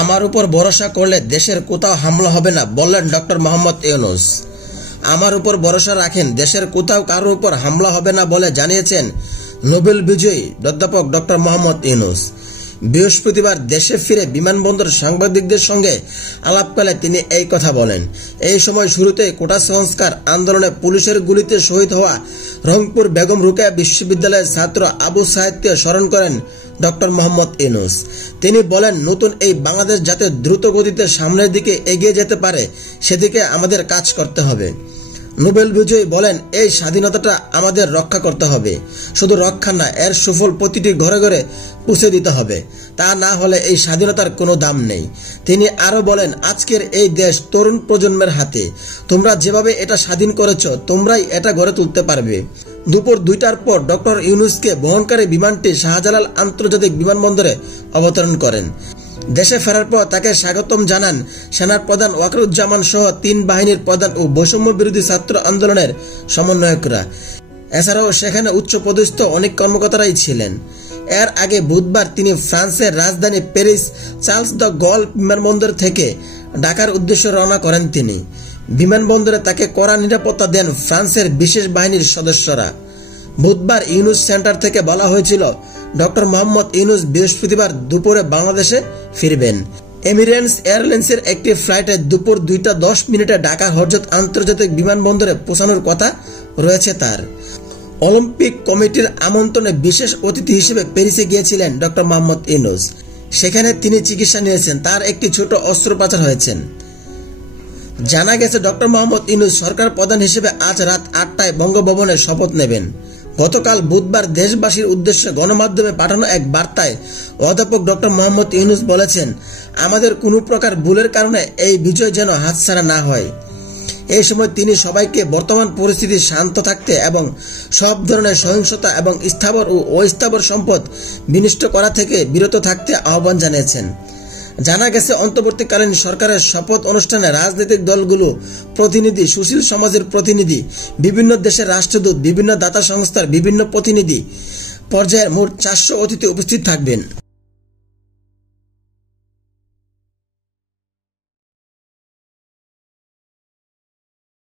আমার উপর ভরসা করলে দেশের কোথাও হামলা হবে না, বললেন ডক্টর মোহাম্মদ ইউনূস। আমার উপর ভরসা রাখেন, দেশের কোথাও কারোর উপর হামলা হবে না বলে জানিয়েছেন নোবেল বিজয়ী অধ্যাপক ডক্টর মোহাম্মদ ইউনূস। বৃহস্পতিবার দেশে ফিরে বিমানবন্দর সাংবাদিকদের সঙ্গে আলাপকালে তিনি এই কথা বলেন। এই সময় শুরুতেই কোটা সংস্কার আন্দোলনে পুলিশের গুলিতে শহীদ হওয়া রংপুর বেগম রোকেয়া বিশ্ববিদ্যালয়ের ছাত্র আবু সাঈদকে স্মরণ করেন ডক্টর মোহাম্মদ ইউনূস। তিনি বলেন, নতুন এই বাংলাদেশ যাতে দ্রুত গতিতে সামনের দিকে এগিয়ে যেতে পারে সেদিকে আমাদের কাজ করতে হবে। নোবেল বিজয়ী বলেন, এই স্বাধীনতাটা আমাদের রক্ষা করতে হবে, শুধু রক্ষা না, এর সুফল প্রতিটি ঘরে ঘরে পৌঁছে দিতে হবে। তা না হলে এই স্বাধীনতার কোনো দাম নেই। তিনি আরো বলেন, আজকের এই দেশ তরুণ প্রজন্মের হাতে। তোমরা যেভাবে এটা স্বাধীন করেছ, তোমরাই এটা গড়ে তুলতে পারবে। দুপুর 2টার পর ডক্টর ইউনূসকে বহনকারী বিমানটি শাহজালাল আন্তর্জাতিক বিমানবন্দরে অবতরণ করেন। দেশে ফেরার পর তাকে স্বাগতম জানান সেনার প্রধান ওয়াকারুজ্জামান সহ 3 বাহিনীর প্রধান ও বৈষম্য বিরোধী ছাত্র আন্দোলনের সমন্বয়করা। এছাড়াও সেখানে উচ্চপদস্থ অনেক কর্মকর্তারাই ছিলেন। এর আগে বুধবার তিনি ফ্রান্সের রাজধানী প্যারিস চার্লস দ্য গল বিমানবন্দর থেকে ঢাকার উদ্দেশ্যে রওনা করেন। তিনি বিমানবন্দরে তাকে কড়া নিরাপত্তা দেন ফ্রান্সের বিশেষ বাহিনীর সদস্যরা। বুধবার ইউনূস সেন্টার থেকে বলা হয়েছিল, ডক্টর মোহাম্মদ ইউনূস বৃহস্পতিবার দুপুরে বাংলাদেশে ফিরবেন। এমিরেটস এয়ারলাইন্সের একটি ফ্লাইটে দুপুর 2:10 ঢাকা হযরত আন্তর্জাতিক বিমানবন্দরে পৌঁছানোর কথা রয়েছে তার। অলিম্পিক কমিটির আমন্ত্রণে বিশেষ অতিথি হিসেবে প্যারিসে গিয়েছিলেন ডক্টর মোহাম্মদ ইউনূস। সেখানে তিনি চিকিৎসা নিয়েছেন, তার একটি ছোট অস্ত্রোপচার হয়েছেন। জানা গেছে, ডক্টর মোহাম্মদ ইউনূস সরকার প্রধান হিসেবে আজ রাত 8টায় বঙ্গভবনে শপথ নেবেন। গতকাল বুধবার দেশবাসীর উদ্দেশ্যে গণমাধ্যমে পাঠানো এক বার্তায় অধ্যাপক ডক্টর মোহাম্মদ ইউনূস বলেছেন, আমাদের কোনো প্রকার ভুলের কারণে এই বিজয় যেন হাতছাড়া না হয়। এই সময় তিনি সবাইকে বর্তমান পরিস্থিতি শান্ত থাকতে এবং সব ধরনের সহিংসতা এবং স্থাবর ও অস্থাবর সম্পদ বিনষ্ট করা থেকে বিরত থাকতে আহ্বান জানিয়েছেন। জানা গেছে, অন্তর্বর্তীকালীন সরকারের শপথ অনুষ্ঠানে রাজনৈতিক দলগুলো প্রতিনিধি, সুশীল সমাজের প্রতিনিধি, বিভিন্ন দেশের রাষ্ট্রদূত, বিভিন্ন দাতা সংস্থার বিভিন্ন প্রতিনিধি পর্যায়ের মোট 400 অতিথি উপস্থিত থাকবেন।